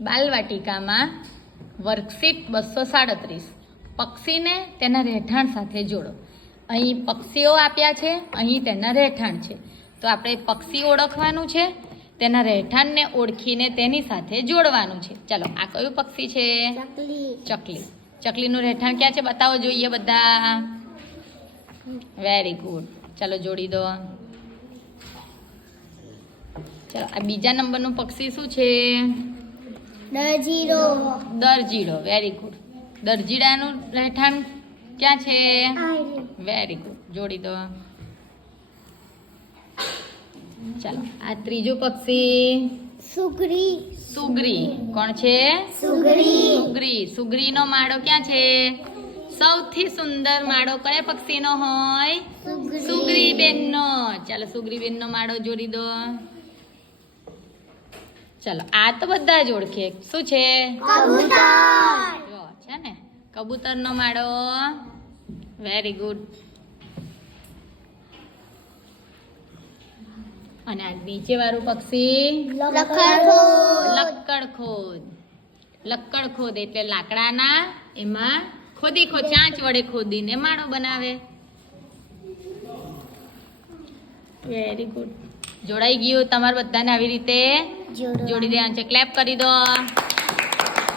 બાલવાટિકામાં worksheet 237 પક્ષીને તેના રહેઠાણ સાથે જોડો. અહીં પક્ષીઓ આપ્યા છે, અહીં તેના રહેઠાણ છે. તો આપણે પક્ષી ઓળખવાનું છે, તેના રહેઠાણને ઓળખીને તેની સાથે જોડવાનું છે. ચાલો, આ કયું પક્ષી છે? ચકલી. ચકલીનું રહેઠાણ ક્યાં છે બતાવો જોઈએ બધા. Very good. ચાલો જોડી દો. ચાલો, આ બીજા નંબરનું પક્ષી શું છે? દરજીડો. દરજીડો. Very good. દરજીડાનું રહેઠાણ ક્યાં છે? Very good. જોડી દો. ચાલો, આ ત્રીજું પક્ષી સુગરી. સુગરી. કોણ છે? સુગરી. સુગરી. સુગરીનો માળો ક્યાં છે? સૌથી સુંદર માળો કયા પક્ષીનો હોય? સુગરી બેનનો. ચાલો, સુગરી બેનનો માળો જોડી દો. ચાલો, આ તો બધા જ ઓળખે. શું છે? કબૂતર. જો છે ને, કબૂતરનો માળો. Very good. અને આ નીચે વાળું પક્ષી લક્કડખોદ. લક્કડખોદ એટલે લાકડાના એમાં ચાંચ વડે ખોદીને માળો બનાવે. Very good. જોડાઈ ગયું તમારે બધાને આવી રીતે જોડી દેવાનું છે. ક્લેપ કરી દો.